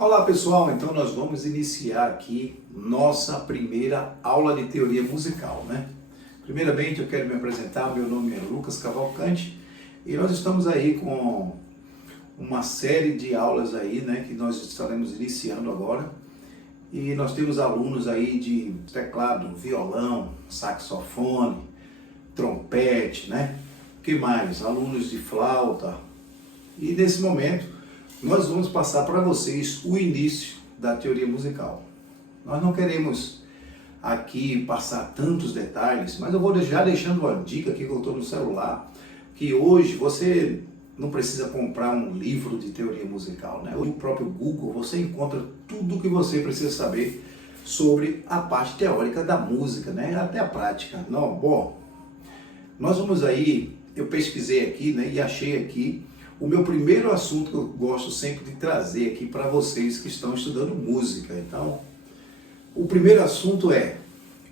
Olá pessoal, então nós vamos iniciar aqui nossa primeira aula de teoria musical, né? Primeiramente eu quero me apresentar, meu nome é Lucas Cavalcante e nós estamos aí com uma série de aulas aí, né, que nós estaremos iniciando agora. E nós temos alunos aí de teclado, violão, saxofone, trompete, né? O que mais? Alunos de flauta. E nesse momento nós vamos passar para vocês o início da teoria musical. Nós não queremos aqui passar tantos detalhes, mas eu vou já deixando uma dica aqui que eu estou no celular, que hoje você não precisa comprar um livro de teoria musical, né? Hoje no próprio Google você encontra tudo o que você precisa saber sobre a parte teórica da música, né? Até a prática. Não, bom, nós vamos aí, eu pesquisei aqui, né, e achei aqui o meu primeiro assunto que eu gosto sempre de trazer aqui para vocês que estão estudando música. Então, o primeiro assunto é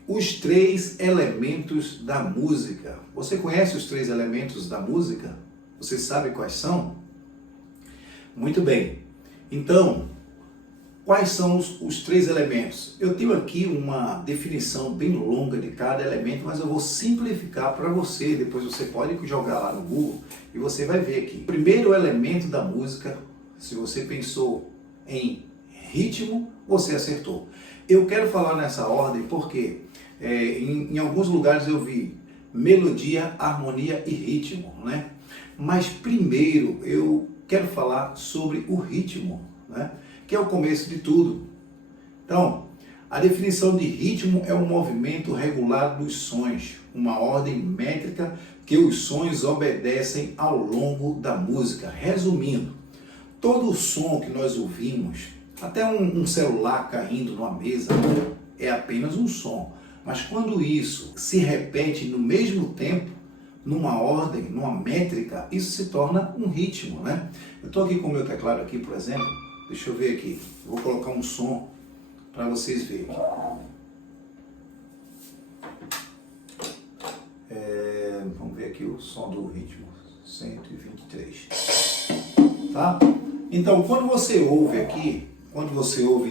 os 3 elementos da música. Você conhece os 3 elementos da música? Você sabe quais são? Muito bem. Então, quais são os 3 elementos? Eu tenho aqui uma definição bem longa de cada elemento, mas eu vou simplificar para você. Depois você pode jogar lá no Google e você vai ver aqui. O primeiro elemento da música, se você pensou em ritmo, você acertou. Eu quero falar nessa ordem porque em alguns lugares eu vi melodia, harmonia e ritmo, né? Mas primeiro eu quero falar sobre o ritmo, né? Que é o começo de tudo. Então, a definição de ritmo é um movimento regular dos sons, uma ordem métrica que os sons obedecem ao longo da música. Resumindo, todo o som que nós ouvimos, até um celular caindo numa mesa, é apenas um som. Mas quando isso se repete no mesmo tempo, numa ordem, numa métrica, isso se torna um ritmo, né? Eu estou aqui com o meu teclado aqui, por exemplo. Deixa eu ver aqui. Eu vou colocar um som para vocês verem. Vamos ver aqui o som do ritmo. 123. Tá? Então, quando você ouve aqui,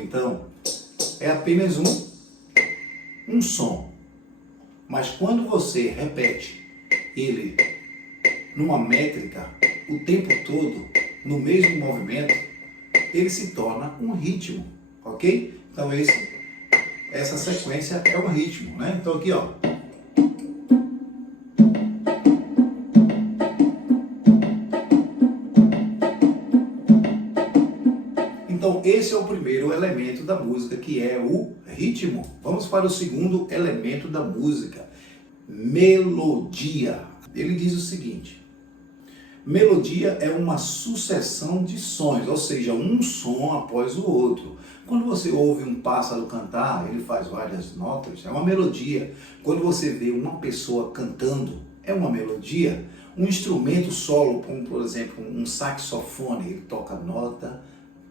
então, é apenas um som. Mas quando você repete ele numa métrica o tempo todo, no mesmo movimento, ele se torna um ritmo, ok? Então essa sequência é um ritmo, né? Então aqui, ó. Então esse é o primeiro elemento da música, que é o ritmo. Vamos para o segundo elemento da música, melodia. Ele diz o seguinte: melodia é uma sucessão de sons, ou seja, um som após o outro. Quando você ouve um pássaro cantar, ele faz várias notas, é uma melodia. Quando você vê uma pessoa cantando, é uma melodia. Um instrumento solo, como por exemplo um saxofone, ele toca nota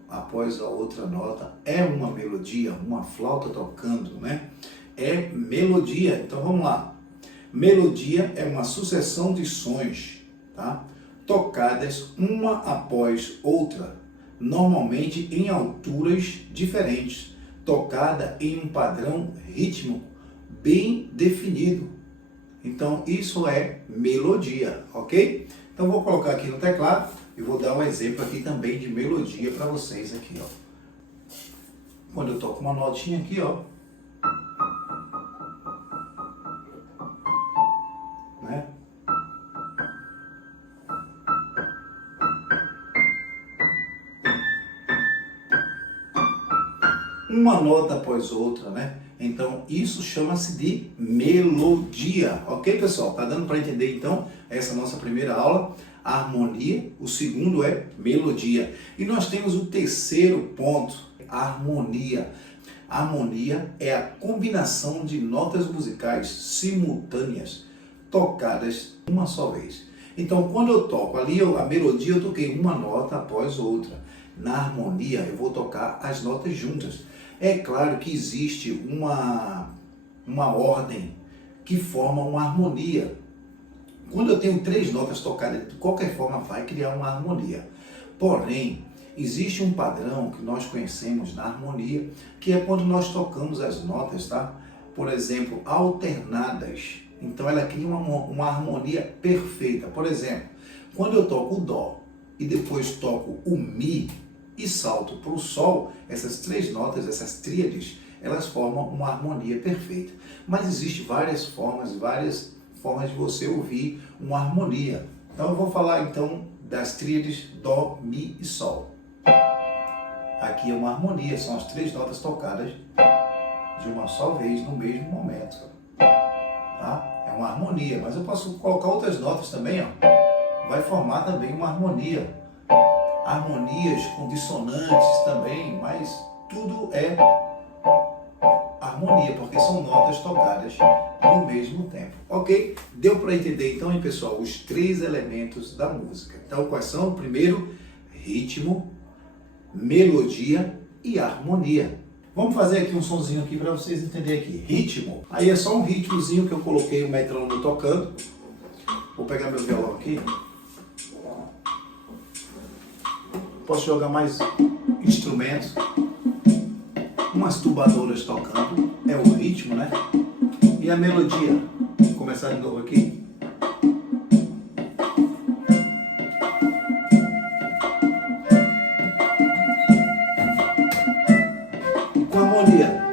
após a outra nota, é uma melodia. Uma flauta tocando, né? É melodia. Então vamos lá. Melodia é uma sucessão de sons, tá? Tocadas uma após outra, normalmente em alturas diferentes, tocada em um padrão rítmico bem definido. Então isso é melodia, ok? Então vou colocar aqui no teclado e vou dar um exemplo aqui também de melodia para vocês aqui, ó. Quando eu toco uma notinha aqui, ó, né? Uma nota após outra, né? Então isso chama-se de melodia, ok, pessoal? Tá dando para entender então essa nossa primeira aula? Harmonia, o segundo é melodia. E nós temos o terceiro ponto, harmonia. Harmonia é a combinação de notas musicais simultâneas, tocadas uma só vez. Então quando eu toco ali, a melodia eu toquei uma nota após outra. Na harmonia eu vou tocar as notas juntas. É claro que existe uma ordem que forma uma harmonia. Quando eu tenho 3 notas tocadas, de qualquer forma vai criar uma harmonia. Porém, Existe um padrão que nós conhecemos na harmonia, que é quando nós tocamos as notas, tá? Por exemplo, alternadas. Então ela cria uma harmonia perfeita. Por exemplo, quando eu toco o Dó e depois toco o Mi e salto para o Sol, essas três notas, essas tríades, elas formam uma harmonia perfeita. Mas existem várias formas de você ouvir uma harmonia. Então eu vou falar então das tríades Dó, Mi e Sol. Aqui é uma harmonia, são as três notas tocadas de uma só vez no mesmo momento. Tá? É uma harmonia, mas eu posso colocar outras notas também, ó. Vai formar também uma harmonia. Harmonias com dissonantes também, mas tudo é harmonia, porque são notas tocadas no mesmo tempo. Ok? Deu para entender então, hein, pessoal, os três elementos da música. Então, quais são? Primeiro, ritmo, melodia e harmonia. Vamos fazer aqui um sonzinho aqui para vocês entenderem aqui. Ritmo. Aí é só um ritmozinho que eu coloquei o metrônomo tocando. Vou pegar meu violão aqui. Posso jogar mais instrumentos. Umas tubadoras tocando. É o ritmo, né? E a melodia. Vou começar de novo aqui. Com harmonia.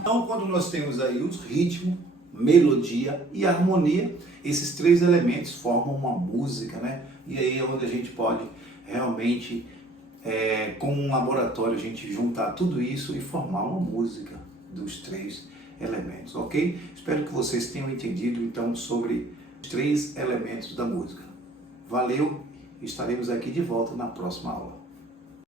Então, quando nós temos aí os ritmos, melodia e harmonia, esses três elementos formam uma música, né? E aí é onde a gente pode realmente, como um laboratório, a gente juntar tudo isso e formar uma música dos três elementos, ok? Espero que vocês tenham entendido então sobre os três elementos da música. Valeu, estaremos aqui de volta na próxima aula.